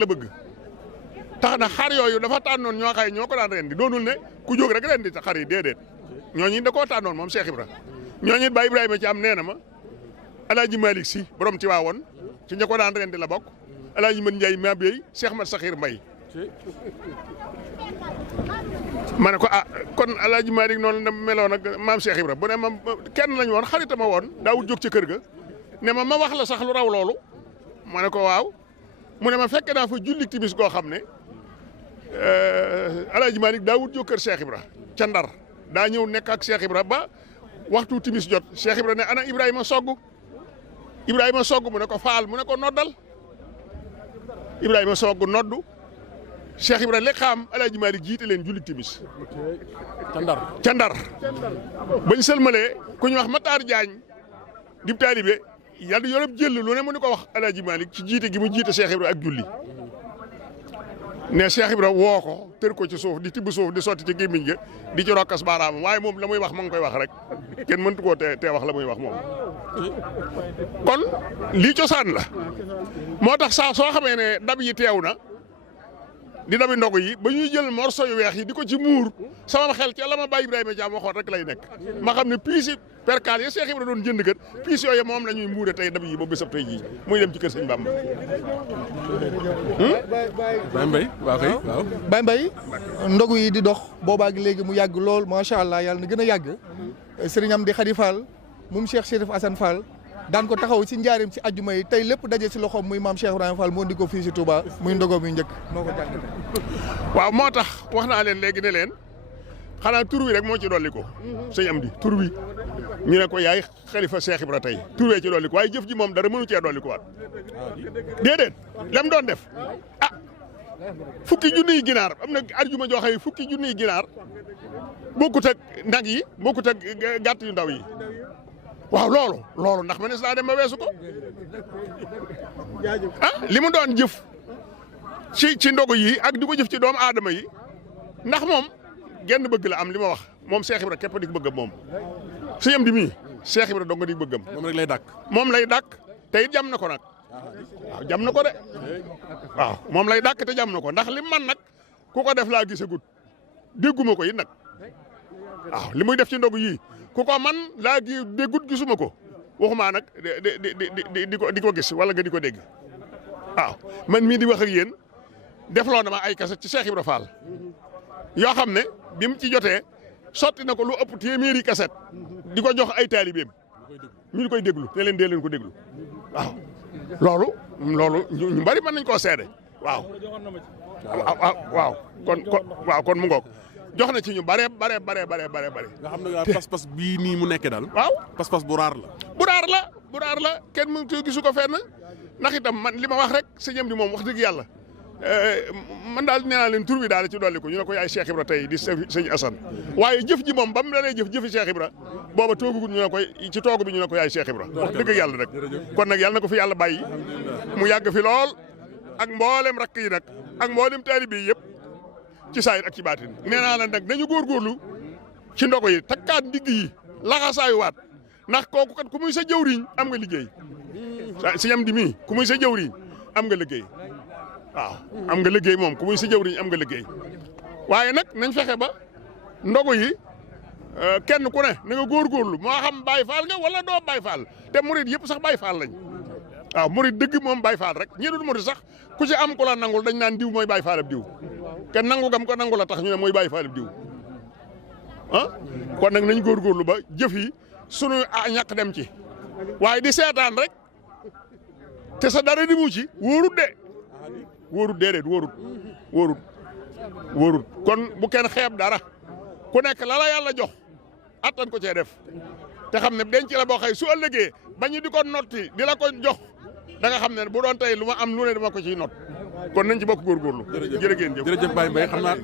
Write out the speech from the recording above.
la bëgg tax na xar yooyu dafa tànnoon ñoo xay ñoo ko daan rendi doonul ne ku jóg rek rendi xar yi déedéet ñooñu da koo tànnoon moom Cheikh Ibra ñooñu it ba Ibrahima ci am nee na ma Alaaji Malick Si borom ci waawoon ci ña ko daan rendi la bokk Alaaji Mën Njaay ma bey Cheikh Mat Saxir Mbay ma ne ko kon Alaaji Malick noonu la meloon ak maam Cheikh Ibra bu ne ma kenn lañu woon xaritama woon daawul jóg ca kër ga ne ma wax la sax lu raw loolu ma ne ko waaw mu ne ma fekk naa fa julli timis goo xam ne Alaaji Malick daawul jóg kër Cheikh Ibra ca Ndar daa ñëw nekk ak Cheikh Ibra ba waxtu timis jot Cheikh Ibra ne ana Ibrahima Sogg mu ne ko faal mu ne ko noddal Ibrahima Sogg noddu Cheikh Ibra lekk xam Alaaji Malick jiite leen julli timis ca Ndar bañ sëlmalee ku ñu wax Matar Diagne dib taalibe yàlla yorob jël lu ne mu ni ko wax Alaaji Malick ci jiite gi mu jiite Cheikh Ibra ak julli ne Cheikh Ibra woo ko tër ko ci suuf di tibb suuf di sotti ci gémmiñ ga di ci rokkas baaraam waaye moom la muy wax ma ngi koy wax rek kenn mëntu koo tee wax la muy wax moom kon lii cosaan la moo tax saa soo xamee ne dab yi teew na di dabi ndogu yi ba ñuy jël morceau yu weex yi di ko ci muur sama xel ci la ma bàyyi Ibrahima Thiam waxoon rek lay nekk ma xam ne piis yi perkaal yi Cheikh Ibra doon jënd kat piis yooyu moom la ñuy muure tey dab yi ba bésab tey jii muy dem ci kër sëñ Bamba. Baye Mbaye waaw kay waaw. Baye Mbaye ndogu yi di dox boobaag léegi mu yàgg lool macha allah yàlla na gën a yàgg sëriñam di Khady Fall moom Cheikh Chérif Assane Fall daan ko taxaw ci njaarim ci ajjuma yi tey lépp daje ci loxoom muy maam Cheikh Ibrahima Fall moo di ko fii si Touba muy ndogoom yu njëkk noo ko jàngale. waaw moo tax wax naa leen léegi ne leen xanaa tur wi rek moo ci dolli ko sëñ am di tur wi ñu ne ko yaay xalifa Cheikh Ibra tey tur wee ci dolli ko waaye jëf ji moom dara mënu cee dolli ko waat déedéet lam doon def fukki junniy ginaar am na arjuma joo xam ne fukki junniy ginaar bokkut ak nag yi bokkut ak gàtt yu ndaw yi waaw loolu ndax mënees naa dem ba weesu ko li mu doon jëf ci ndogu yi ak di ko jëf ci doomu aadama yi ndax moom genn bëgg la am li ma wax moom Cheikh Ibra képp di bëggam moom su yem di mii Cheikh Ibra dong di bëggam moom rek lay dàkk moom lay dàkk te it jam na ko nag waaw jam na ko de waaw moom lay dàkk te jam na ko ndax li man nag ku ko def laa gisagut dégguma ko it nag waaw li muy def ci ndogu yii ku ko man laa gi déggut gisuma ko waxumaa nag di ko gis wala nga di ko dégg waaw man mii di wax ak yéen defloo na ma ay kaset ci Cheikh Ibra Fall yoo xam ne bi mu ci jotee sotti na ko lu ëpp téeméeri kaset di ko jox ay taalibeem ñu koy déglu te leen dee leen ko déglu waaw loolu ñu bari mën nañ koo seede waaw kon mu ngoog jox na ci ñu bare. nga xam ne pas-pas bii nii mu nekkee daal. waaw pas-pas bu raar la. bu raar la kenn mënut gisu ko fenn ndax itam man li ma wax rek sëñam di moom wax dëgg yàlla man daal nee naa leen tur bi daal ci dolli ko ñu ne ko yaay Cheikh Ibra tey di sëñ Assane waaye jëf ji moom ba mu dalee jëfi Cheikh Ibra booba toogugul ñu ne koy ci toogu bi ñu ne ko yaay Cheikh Ibra wax dëgg yàlla nag kon nag yàlla na ko fi yàlla bàyyi mu yàgg fi lool ak mboolem rakk yi nag ak mboolem taalibe yi yëpp ci saayir ak ci baatin nee naa la nag nañu góorgóorlu ci ndogo yi takkaat ndigg yi laxasaayuwaat ndax kooku kat ku muy sa jëwriñ am nga liggéey si am di mii ku muy sa jëwriñ am nga liggéey waaw am nga liggéey moom ku muy sa jëwriñ am nga liggéey waaye nag nañ fexe ba ndogo yi kenn ku ne na nga góorgóorlu moo xam Baay Faal nga wala doo Baay Faal te murid yëpp sax Baay Faal lañ waaw murid dëgg moom Baay Faal rek ñi dul murid sax ku ci am ku la nangul dañ naan diw mooy Baay Faal ab diw kenn nangu gam ko nangu la tax ñu ne mooy Baay Faal ab diw kon nag nañ góorgóorlu ba jëf yi sunu ñàkk dem ci waaye di seetaan rek te sa dara di mu ci wóorut déedéet wóorut kon bu kenn xeeb dara ku nekk la yàlla jox attan ko cee def te xam ne denc la boo xëy su ëllëgee bañu di ko notti di la ko jox da nga xam ne bu doon tey lu ma am lu ne dama ko ciy not kon nañ ci bokk góorgóorlu. jërëjëf Baye Mbaye xam naa